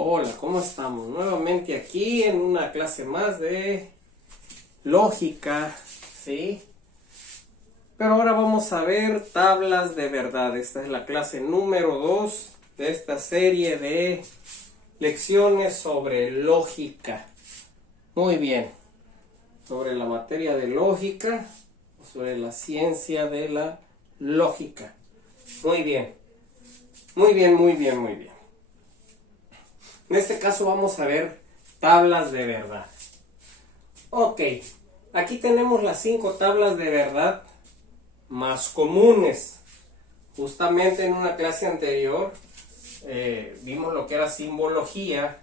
Hola, ¿cómo estamos? Nuevamente aquí en una clase más de lógica, ¿sí? Pero ahora vamos a ver tablas de verdad. Esta es la clase número 2 de esta serie de lecciones sobre lógica. Muy bien, sobre la materia de lógica, sobre la ciencia de la lógica. Muy bien, muy bien, muy bien, muy bien. En este caso vamos a ver tablas de verdad. Ok, aquí tenemos las 5 tablas de verdad más comunes. Justamente en una clase anterior vimos lo que era simbología.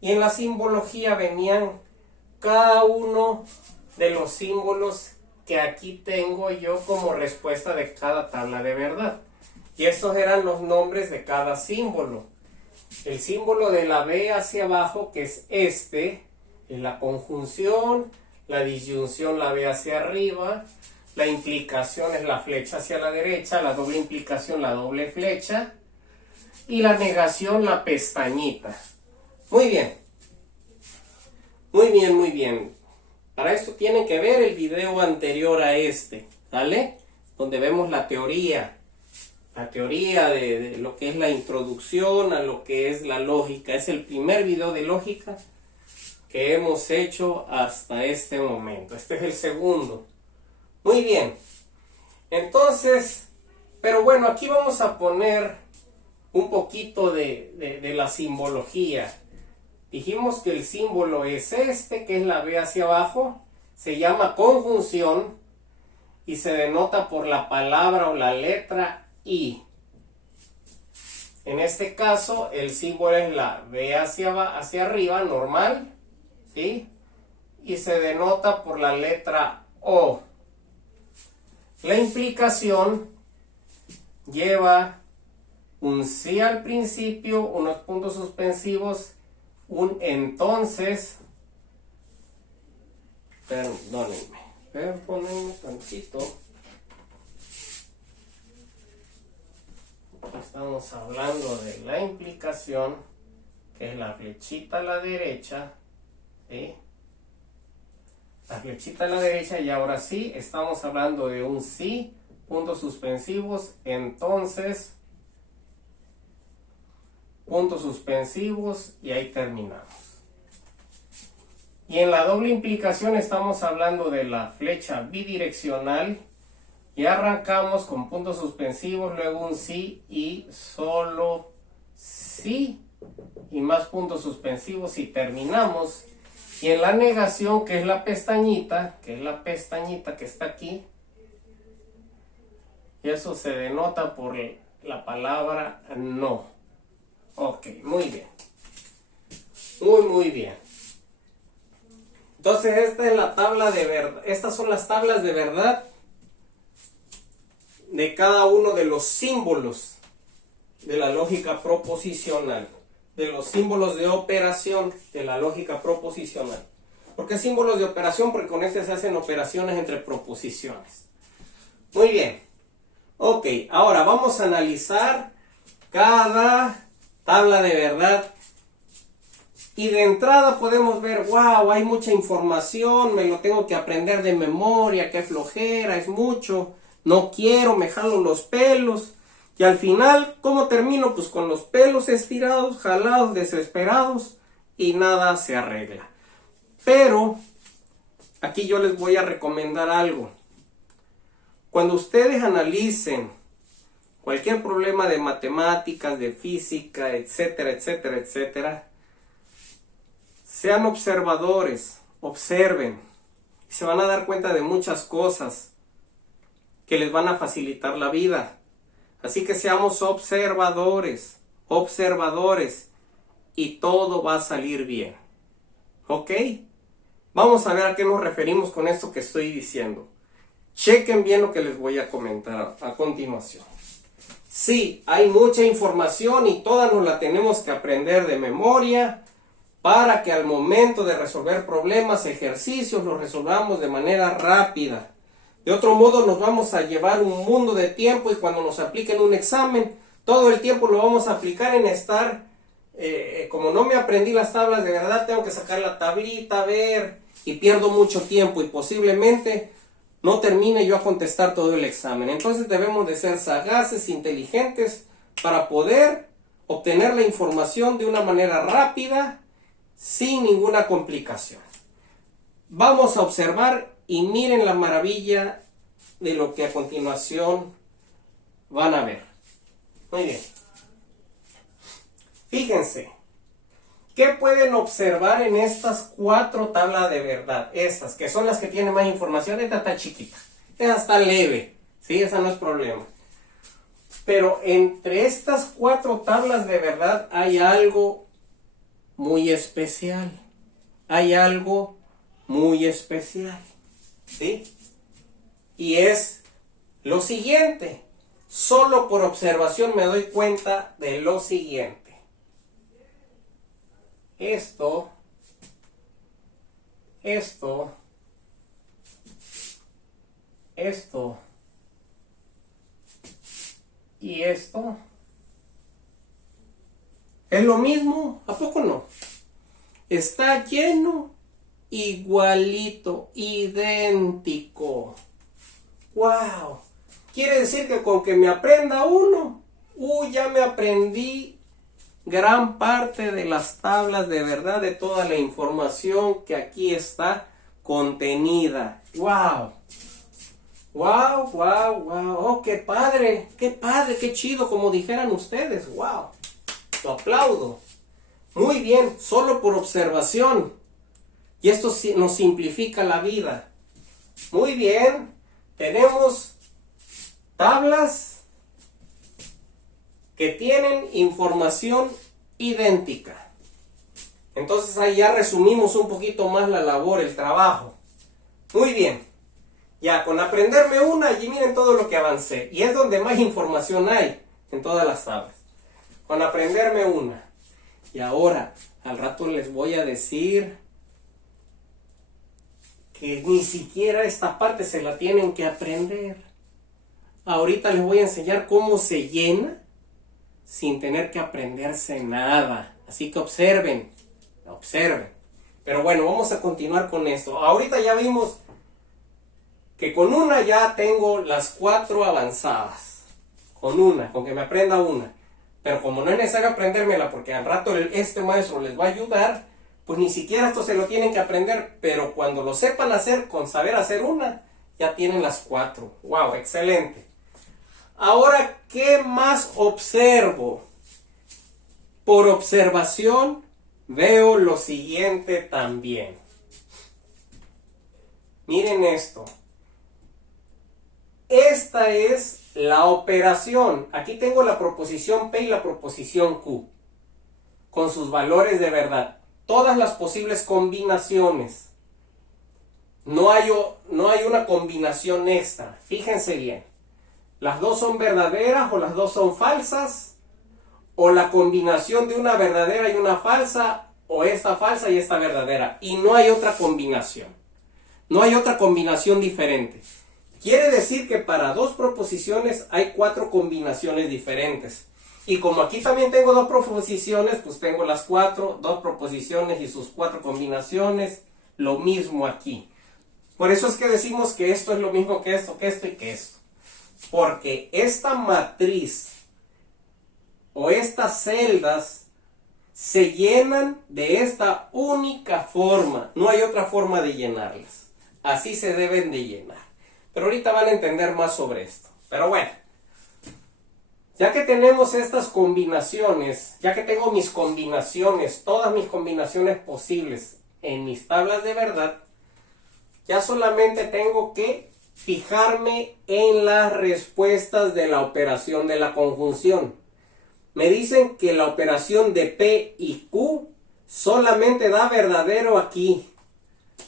Y en la simbología venían cada uno de los símbolos que aquí tengo yo como respuesta de cada tabla de verdad. Y estos eran los nombres de cada símbolo. El símbolo de la B hacia abajo, que es este, es la conjunción, la disyunción la B hacia arriba, la implicación es la flecha hacia la derecha, la doble implicación la doble flecha y la negación la pestañita. Muy bien. Muy bien, muy bien. Para esto tienen que ver el video anterior a este, ¿vale? Donde vemos la teoría de lo que es la introducción a lo que es la lógica. Es el primer video de lógica que hemos hecho hasta este momento. Este es el segundo. Muy bien. Entonces, pero bueno, aquí vamos a poner un poquito de la simbología. Dijimos que el símbolo es este, que es la B hacia abajo. Se llama conjunción y se denota por la palabra o la letra I. En este caso, el símbolo es la B hacia arriba, normal, ¿sí? Y se denota por la letra O. La implicación lleva un sí al principio, unos puntos suspensivos, un entonces. Perdónenme tantito. Estamos hablando de la implicación, que es la flechita a la derecha, ¿sí? La flechita a la derecha, y ahora sí, estamos hablando de un sí, puntos suspensivos, entonces, puntos suspensivos, y ahí terminamos. Y en la doble implicación estamos hablando de la flecha bidireccional, y arrancamos con puntos suspensivos, luego un sí y solo sí, y más puntos suspensivos y terminamos. Y en la negación, que es la pestañita que está aquí, y eso se denota por la palabra no. Ok, muy bien. Muy bien. Entonces esta es la tabla de verdad. Estas son las tablas de verdad de cada uno de los símbolos de la lógica proposicional, de los símbolos de operación de la lógica proposicional. ¿Por qué símbolos de operación? Porque con este se hacen operaciones entre proposiciones. Muy bien. Ok, ahora vamos a analizar cada tabla de verdad. Y de entrada podemos ver, wow, hay mucha información, me lo tengo que aprender de memoria, qué flojera, es mucho. No quiero, me jalo los pelos. Y al final, ¿cómo termino? Pues con los pelos estirados, jalados, desesperados. Y nada se arregla. Pero, aquí yo les voy a recomendar algo. Cuando ustedes analicen cualquier problema de matemáticas, de física, etcétera, etcétera, etcétera, sean observadores, observen. Y se van a dar cuenta de muchas cosas que les van a facilitar la vida. Así que seamos observadores, y todo va a salir bien. ¿Ok? Vamos a ver a qué nos referimos con esto que estoy diciendo. Chequen bien lo que les voy a comentar a continuación. Sí, hay mucha información y toda nos la tenemos que aprender de memoria para que al momento de resolver problemas, ejercicios, los resolvamos de manera rápida. De otro modo nos vamos a llevar un mundo de tiempo y cuando nos apliquen un examen, todo el tiempo lo vamos a aplicar en estar como no me aprendí las tablas de verdad, tengo que sacar la tablita, ver, y pierdo mucho tiempo y posiblemente no termine yo a contestar todo el examen. Entonces debemos de ser sagaces, inteligentes, para poder obtener la información de una manera rápida, sin ninguna complicación. Vamos a observar y miren la maravilla de lo que a continuación van a ver. Muy bien. Fíjense, ¿qué pueden observar en estas 4 tablas de verdad? Estas, que son las que tienen más información. Esta está chiquita, esta está leve, ¿sí? Esa no es problema. Pero entre estas 4 tablas de verdad hay algo muy especial. Hay algo muy especial, ¿sí? Y es lo siguiente. Solo por observación me doy cuenta de lo siguiente. Esto y esto es lo mismo, ¿a poco no? Está lleno, igualito, idéntico. ¡Wow! Quiere decir que con que me aprenda uno, ya me aprendí gran parte de las tablas de verdad, de toda la información que aquí está contenida. ¡Wow! ¡Wow, wow, wow! ¡Oh, qué padre! ¡Qué padre, qué chido! Como dijeran ustedes. ¡Wow! Lo aplaudo. Muy bien, solo por observación. Y esto nos simplifica la vida. Muy bien, tenemos tablas que tienen información idéntica. Entonces ahí ya resumimos un poquito más la labor, el trabajo. Muy bien. Ya con aprenderme una, allí miren todo lo que avancé. Y es donde más información hay en todas las tablas. Con aprenderme una. Y ahora, al rato les voy a decir que ni siquiera esta parte se la tienen que aprender. Ahorita les voy a enseñar cómo se llena sin tener que aprenderse nada. Así que observen, observen. Pero bueno, vamos a continuar con esto. Ahorita ya vimos que con una ya tengo las 4 avanzadas. Con que me aprenda una. Pero como no es necesario aprendérmela porque al rato este maestro les va a ayudar, pues ni siquiera esto se lo tienen que aprender. Pero cuando lo sepan hacer, con saber hacer una, ya tienen las 4. ¡Wow! Excelente. Ahora, ¿qué más observo? Por observación veo lo siguiente también. Miren esto. Esta es la operación. Aquí tengo la proposición P y la proposición Q. Con sus valores de verdad. Todas las posibles combinaciones. No hay una combinación extra. Fíjense bien. Las dos son verdaderas o las dos son falsas. O la combinación de una verdadera y una falsa. O esta falsa y esta verdadera. Y no hay otra combinación. No hay otra combinación diferente. Quiere decir que para 2 proposiciones hay 4 combinaciones diferentes. Y como aquí también tengo 2 proposiciones, pues tengo las 2 proposiciones y sus 4 combinaciones. Lo mismo aquí. Por eso es que decimos que esto es lo mismo que esto y que esto. Porque esta matriz o estas celdas se llenan de esta única forma. No hay otra forma de llenarlas. Así se deben de llenar. Pero ahorita van a entender más sobre esto. Pero bueno, ya que tenemos estas combinaciones, ya que tengo mis combinaciones, todas mis combinaciones posibles en mis tablas de verdad, ya solamente tengo que fijarme en las respuestas de la operación de la conjunción. Me dicen que la operación de P y Q solamente da verdadero aquí.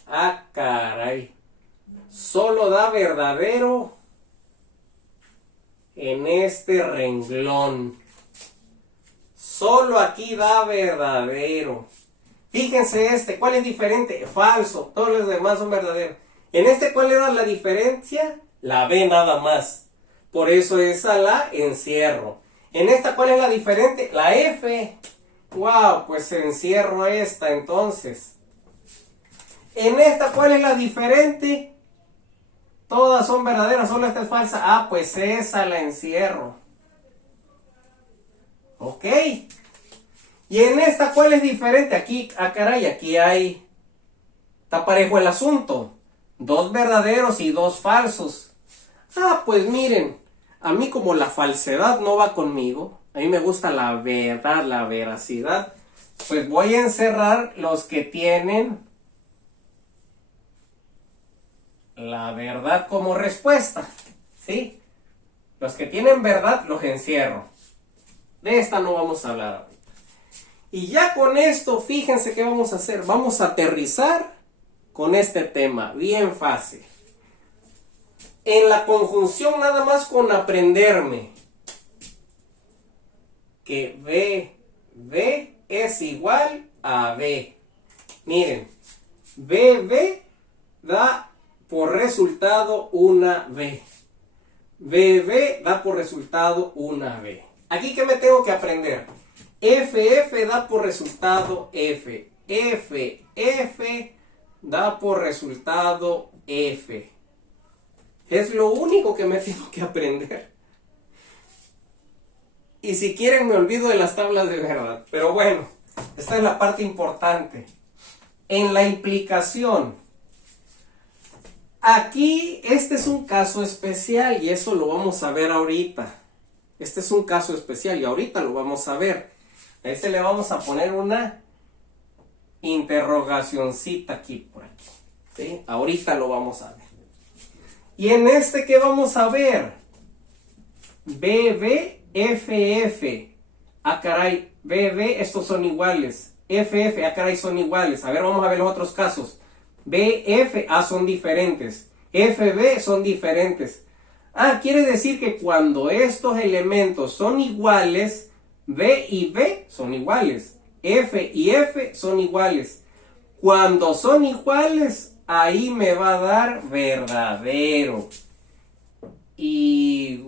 Ah, caray. Solo da verdadero en este renglón. Solo aquí da verdadero. Fíjense ¿cuál es diferente? Falso. Todos los demás son verdaderos. En ¿cuál era la diferencia? La B nada más. Por eso esa la encierro. En esta, ¿cuál es la diferente? La F. Wow, pues encierro esta entonces. En esta, ¿cuál es la diferente? Todas son verdaderas, solo esta es falsa. Ah, pues esa la encierro. Ok. Y en esta, ¿cuál es diferente? Aquí, ah caray, aquí hay... Está parejo el asunto. 2 verdaderos y 2 falsos. Ah, pues miren, a mí como la falsedad no va conmigo, a mí me gusta la verdad, la veracidad, pues voy a encerrar los que tienen la verdad como respuesta, ¿sí? Los que tienen verdad los encierro. De esta no vamos a hablar ahorita. Y ya con esto, fíjense qué vamos a hacer. Vamos a aterrizar con este tema, bien fácil. En la conjunción, nada más con aprenderme que B es igual a B. Miren, BB da por resultado una B. BB da por resultado una B. Aquí, ¿qué me tengo que aprender? FF da por resultado F. FF da por resultado F. Es lo único que me tengo que aprender. Y si quieren me olvido de las tablas de verdad. Pero bueno, esta es la parte importante. En la implicación. Aquí este es un caso especial y eso lo vamos a ver ahorita. Este es un caso especial y ahorita lo vamos a ver. A este le vamos a poner una interrogacioncita aquí por aquí. ¿Sí? Ahorita lo vamos a ver. Y en este, ¿qué vamos a ver? BB, FF. Ah, caray, BB, estos son iguales. FF, ah, caray, son iguales. A ver, vamos a ver los otros casos. BF, ah, son diferentes. FB son diferentes. Ah, quiere decir que cuando estos elementos son iguales, B y B son iguales. F y F son iguales. Cuando son iguales, ahí me va a dar verdadero.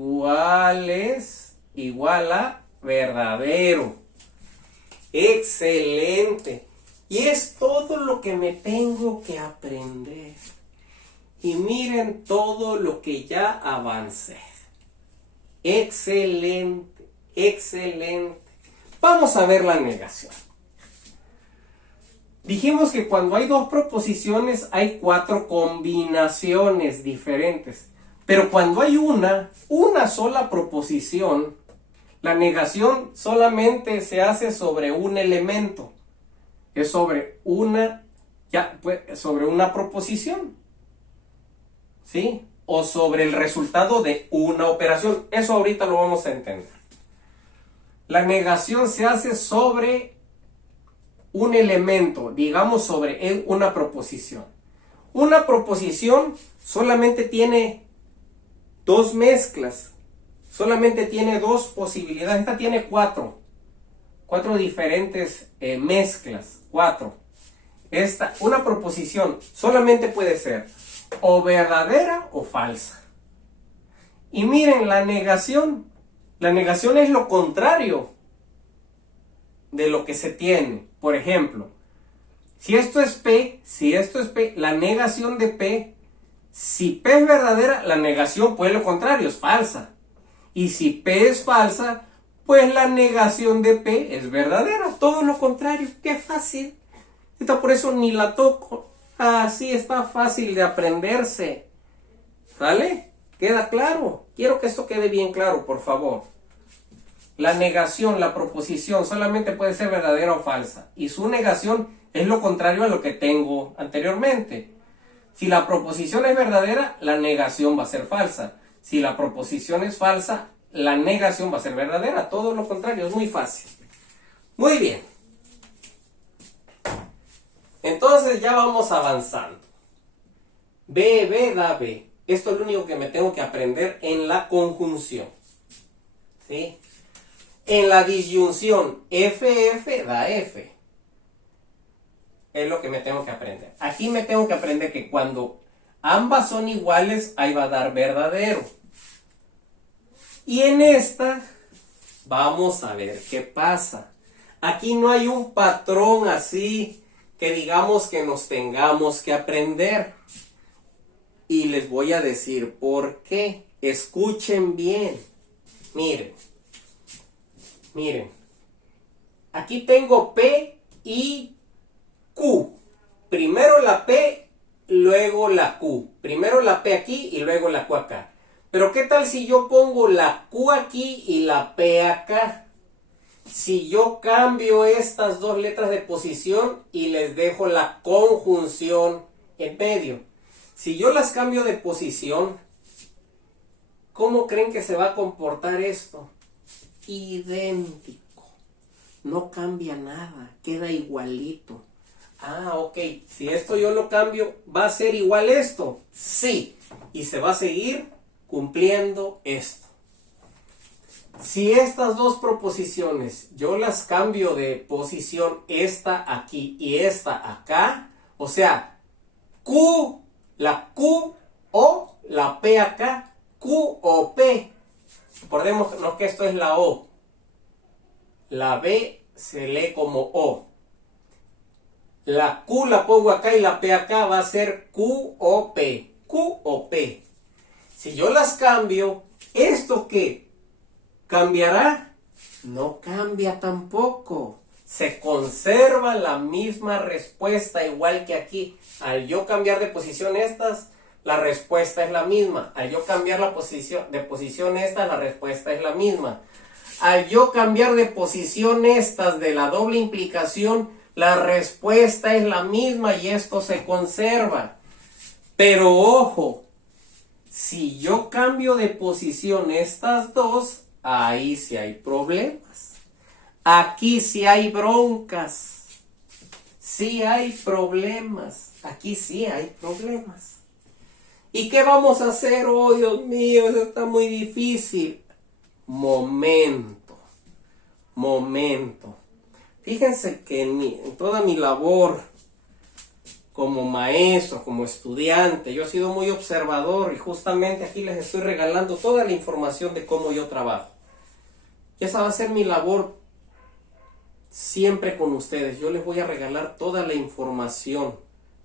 Iguales, igual a verdadero. Excelente. Y es todo lo que me tengo que aprender. Y miren todo lo que ya avancé. Excelente, excelente. Vamos a ver la negación. Dijimos que cuando hay 2 proposiciones hay 4 combinaciones diferentes. Pero cuando hay una sola proposición, la negación solamente se hace sobre un elemento. Es sobre una proposición. ¿Sí? O sobre el resultado de una operación. Eso ahorita lo vamos a entender. La negación se hace sobre un elemento, digamos sobre una proposición. Una proposición solamente tiene 2 mezclas. Solamente tiene 2 posibilidades. Esta tiene 4. 4 diferentes mezclas. 4. Una proposición solamente puede ser o verdadera o falsa. Y miren, la negación es lo contrario de lo que se tiene. Por ejemplo, si esto es P, la negación de P, si P es verdadera, la negación, pues lo contrario, es falsa. Y si P es falsa, pues la negación de P es verdadera. Todo lo contrario, qué fácil. Por eso ni la toco. Así está fácil de aprenderse. ¿Sale? ¿Queda claro? Quiero que esto quede bien claro, por favor. La negación, la proposición, solamente puede ser verdadera o falsa. Y su negación es lo contrario a lo que tengo anteriormente. Si la proposición es verdadera, la negación va a ser falsa. Si la proposición es falsa, la negación va a ser verdadera. Todo lo contrario, es muy fácil. Muy bien. Entonces ya vamos avanzando. B da B. Esto es lo único que me tengo que aprender en la conjunción. ¿Sí? En la disyunción, FF da F. Es lo que me tengo que aprender. Aquí me tengo que aprender que cuando ambas son iguales, ahí va a dar verdadero. Y en esta, vamos a ver qué pasa. Aquí no hay un patrón así que digamos que nos tengamos que aprender. Y les voy a decir por qué. Escuchen bien. Miren. Miren. Aquí tengo P y Q. Primero la P, luego la Q. Primero la P aquí y luego la Q acá. Pero ¿qué tal si yo pongo la Q aquí y la P acá? Si yo cambio estas dos letras de posición y les dejo la conjunción en medio. Si yo las cambio de posición, ¿cómo creen que se va a comportar esto? Idéntico. No cambia nada, queda igualito. Ah, ok. Si esto yo lo cambio, ¿va a ser igual esto? Sí. Y se va a seguir cumpliendo esto. Si estas dos proposiciones yo las cambio de posición, esta aquí y esta acá, o sea, Q, la Q o la P acá, Q o P. Recordémonos que esto es la O. La B se lee como O. La Q la pongo acá y la P acá, va a ser Q o P. Q o P. Si yo las cambio, ¿esto qué? ¿Cambiará? No cambia tampoco. Se conserva la misma respuesta igual que aquí. Al yo cambiar de posición estas, la respuesta es la misma. Al yo cambiar la posición de posición esta, la respuesta es la misma. Al yo cambiar de posición estas de la doble implicación, la respuesta es la misma y esto se conserva. Pero ojo, si yo cambio de posición estas dos, ahí sí hay problemas. Aquí sí hay broncas. Sí hay problemas. Aquí sí hay problemas. ¿Y qué vamos a hacer? Oh, Dios mío, eso está muy difícil. Momento. Fíjense que en toda mi labor como maestro, como estudiante, yo he sido muy observador y justamente aquí les estoy regalando toda la información de cómo yo trabajo. Y esa va a ser mi labor siempre con ustedes. Yo les voy a regalar toda la información.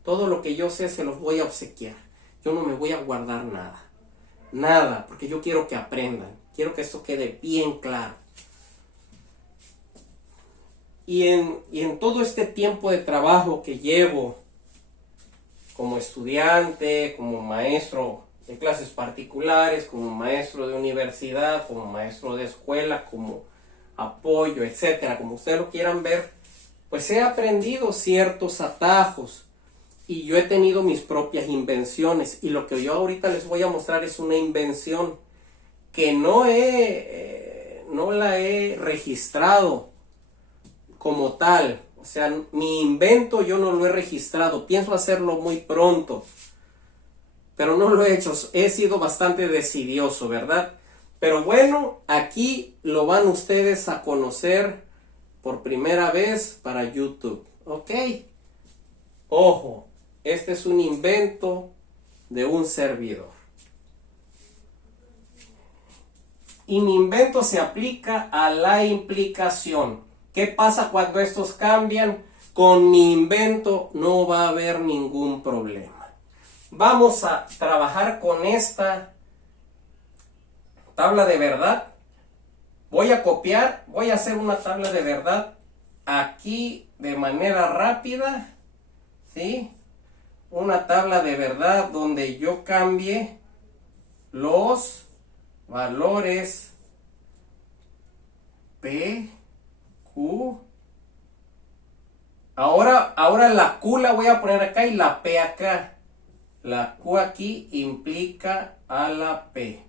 Todo lo que yo sé se los voy a obsequiar. Yo no me voy a guardar nada. Nada, porque yo quiero que aprendan. Quiero que esto quede bien claro. Y en todo este tiempo de trabajo que llevo como estudiante, como maestro de clases particulares, como maestro de universidad, como maestro de escuela, como apoyo, etcétera, como ustedes lo quieran ver, pues he aprendido ciertos atajos y yo he tenido mis propias invenciones y lo que yo ahorita les voy a mostrar es una invención que no la he registrado como tal. O sea, mi invento yo no lo he registrado. Pienso hacerlo muy pronto. Pero no lo he hecho. He sido bastante decidioso, ¿verdad? Pero bueno, aquí lo van ustedes a conocer por primera vez para YouTube. ¿Ok? Ojo, este es un invento de un servidor. Y mi invento se aplica a la implicación. ¿Qué pasa cuando estos cambian? Con mi invento no va a haber ningún problema. Vamos a trabajar con esta tabla de verdad. Voy a copiar, voy a hacer una tabla de verdad aquí de manera rápida, ¿sí? Una tabla de verdad donde yo cambie los valores P, Q. Ahora la Q la voy a poner acá y la P acá. La Q aquí implica a la P.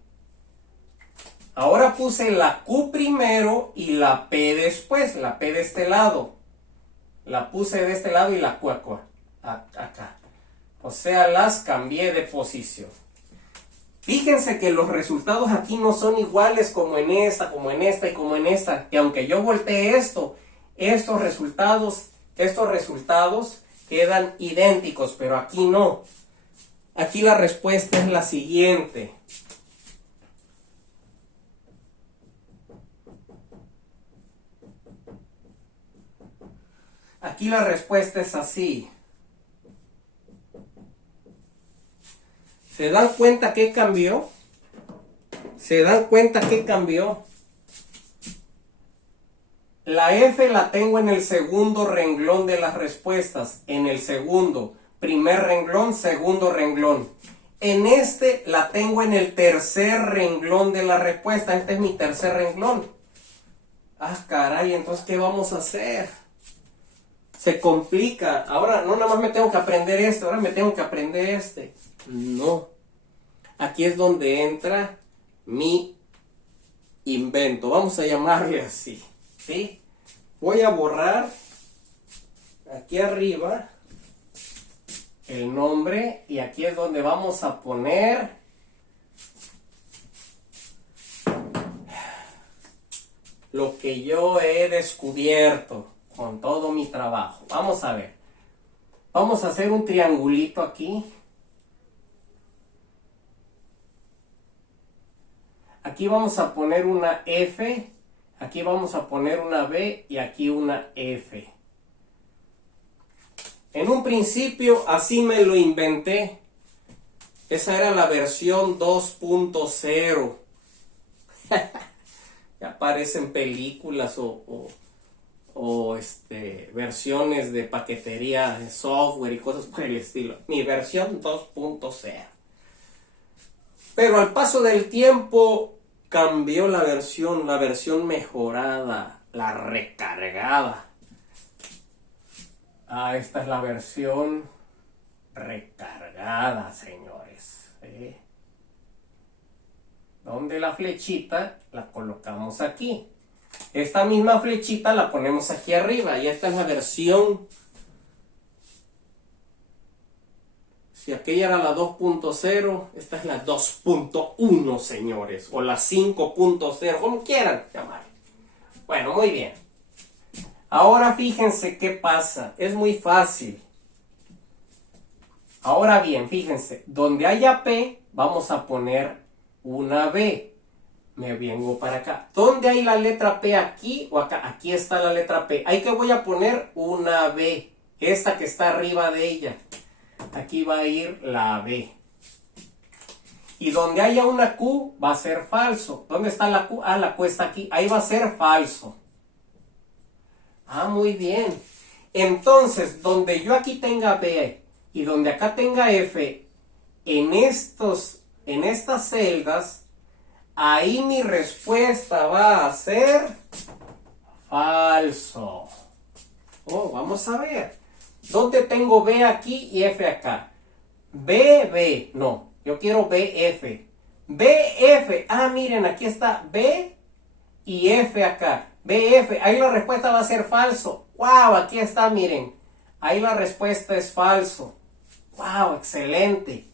Ahora puse la Q primero y la P después. La P de este lado. La puse de este lado y la Q acá. O sea, las cambié de posición. Fíjense que los resultados aquí no son iguales como en esta, como en esta y como en esta. Que aunque yo voltee esto, estos resultados quedan idénticos, pero aquí no. Aquí la respuesta es la siguiente. Aquí la respuesta es así. ¿Se dan cuenta qué cambió? ¿Se dan cuenta qué cambió? La F la tengo en el segundo renglón de las respuestas. En el segundo. Primer renglón, segundo renglón. En este la tengo en el tercer renglón de la respuesta. Este es mi tercer renglón. Ah, caray, entonces ¿qué vamos a hacer? Se complica. Ahora no nada más me tengo que aprender este, ahora me tengo que aprender este. No. Aquí es donde entra mi invento. Vamos a llamarle así. ¿Sí? Voy a borrar aquí arriba el nombre y aquí es donde vamos a poner lo que yo he descubierto con todo mi trabajo. Vamos a ver. Vamos a hacer un triangulito aquí. Aquí vamos a poner una F, aquí vamos a poner una B y aquí una F. En un principio así me lo inventé. Esa era la versión 2.0. Ya aparecen películas o versiones de paquetería, de software y cosas por el estilo. Mi versión 2.0. Pero al paso del tiempo cambió la versión mejorada, la recargada. Ah, esta es la versión recargada, señores. ¿Sí? Donde la flechita la colocamos aquí. Esta misma flechita la ponemos aquí arriba y esta es la versión. Si aquella era la 2.0, esta es la 2.1, señores. O la 5.0, como quieran llamar. Bueno, muy bien. Ahora fíjense qué pasa. Es muy fácil. Ahora bien, fíjense. Donde haya P, vamos a poner una B. Me vengo para acá. ¿Dónde hay la letra P? ¿Aquí o acá? Aquí está la letra P. Ahí que voy a poner una B. Esta que está arriba de ella. Aquí va a ir la B. Y donde haya una Q va a ser falso. ¿Dónde está la Q? Ah, la Q está aquí. Ahí va a ser falso. Ah, muy bien. Entonces, donde yo aquí tenga B y donde acá tenga F, en estas celdas, ahí mi respuesta va a ser falso. Oh, vamos a ver. ¿Dónde tengo B aquí y F acá? B, no. Yo quiero BF. BF. Ah, miren, aquí está B y F acá. BF. Ahí la respuesta va a ser falso. Wow, aquí está, miren. Ahí la respuesta es falso. Wow, excelente.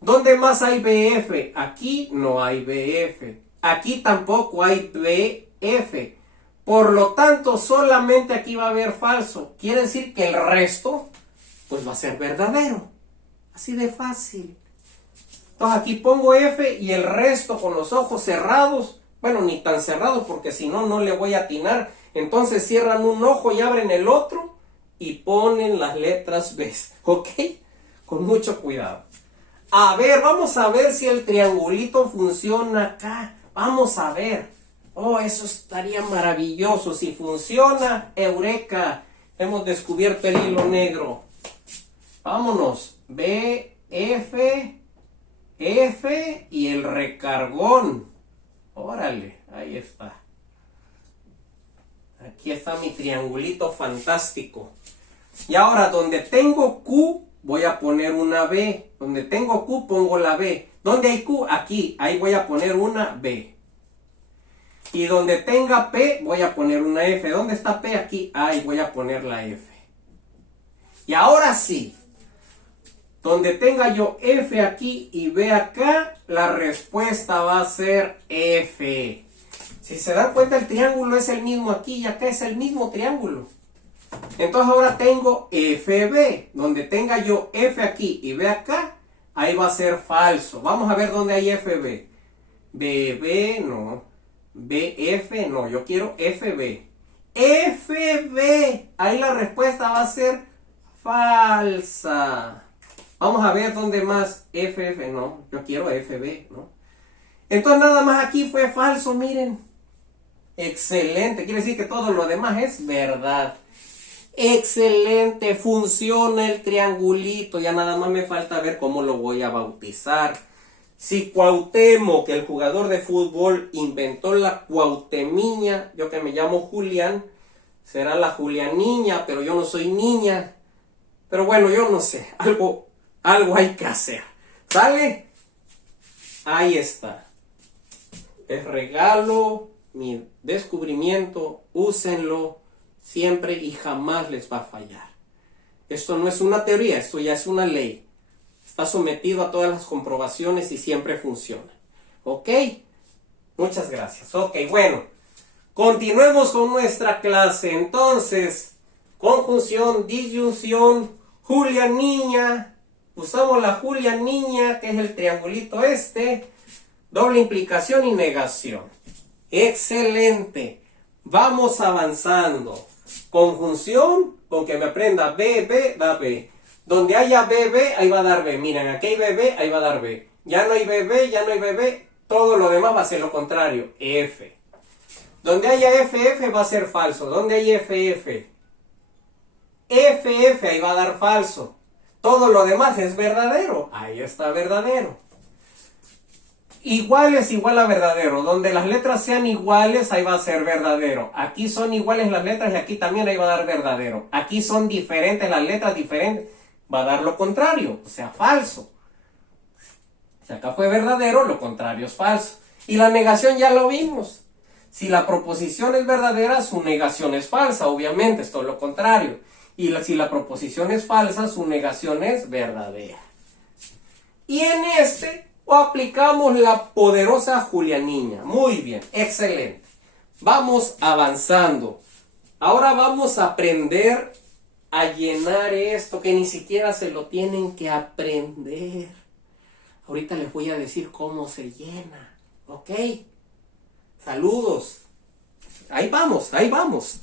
¿Dónde más hay BF? Aquí no hay BF. Aquí tampoco hay BF. Por lo tanto, solamente aquí va a haber falso. Quiere decir que el resto, pues va a ser verdadero. Así de fácil. Entonces aquí pongo F y el resto con los ojos cerrados. Bueno, ni tan cerrados porque si no, no le voy a atinar. Entonces cierran un ojo y abren el otro y ponen las letras B. ¿Ok? Con mucho cuidado. A ver, vamos a ver si el triangulito funciona acá. Vamos a ver. Oh, eso estaría maravilloso. Si funciona, eureka. Hemos descubierto el hilo negro. Vámonos. B, F, F y el recargón. Órale, ahí está. Aquí está mi triangulito fantástico. Y ahora, donde tengo Q, voy a poner una B. Donde tengo Q, pongo la B. ¿Dónde hay Q? Aquí. Ahí voy a poner una B. Y donde tenga P, voy a poner una F. ¿Dónde está P? Aquí. Ahí voy a poner la F. Y ahora sí. Donde tenga yo F aquí y B acá, la respuesta va a ser F. Si se dan cuenta, el triángulo es el mismo aquí y acá es el mismo triángulo. Entonces ahora tengo FB. Donde tenga yo F aquí y B acá, ahí va a ser falso. Vamos a ver dónde hay FB. BB no. BF no. Yo quiero FB. FB. Ahí la respuesta va a ser falsa. Vamos a ver dónde más. FF, no, yo quiero FB, ¿no? Entonces nada más aquí fue falso, miren. Excelente, quiere decir que todo lo demás es verdad. Excelente, funciona el triangulito. Ya nada más me falta ver cómo lo voy a bautizar. Si Cuauhtémoc, el jugador de fútbol, inventó la Cuauhtemiña, yo que me llamo Julián, será la Julianiña, pero yo no soy niña. Pero bueno, yo no sé, algo hay que hacer. ¿Sale? Ahí está. Les regalo mi descubrimiento, úsenlo siempre y jamás les va a fallar. Esto no es una teoría, esto ya es una ley. Está sometido a todas las comprobaciones y siempre funciona. ¿Ok? Muchas gracias. Ok, bueno. Continuemos con nuestra clase. Entonces, conjunción, disyunción, Julianiña. Usamos la Julianiña, que es el triangulito este. Doble implicación y negación. Excelente. Vamos avanzando. Conjunción, con que me aprenda B, B, da B. Donde haya B, B, ahí va a dar B. Miren, aquí hay B, B, ahí va a dar B. Ya no hay B, B, ya no hay B, B. Todo lo demás va a ser lo contrario. F. Donde haya F, F va a ser falso. Donde hay F, F. F, F, ahí va a dar falso. Todo lo demás es verdadero. Ahí está verdadero. Igual es igual a verdadero. Donde las letras sean iguales, ahí va a ser verdadero. Aquí son iguales las letras y aquí también ahí va a dar verdadero. Aquí son diferentes las letras, diferentes. Va a dar lo contrario, o sea, falso. Si acá fue verdadero, lo contrario es falso. Y la negación ya lo vimos. Si la proposición es verdadera, su negación es falsa. Obviamente, esto es lo contrario. Y si la proposición es falsa, su negación es verdadera. Y en este aplicamos la poderosa Julianiña. Muy bien, excelente. Vamos avanzando. Ahora vamos a aprender a llenar esto que ni siquiera se lo tienen que aprender. Ahorita les voy a decir cómo se llena. ¿Ok? Saludos. Ahí vamos, ahí vamos.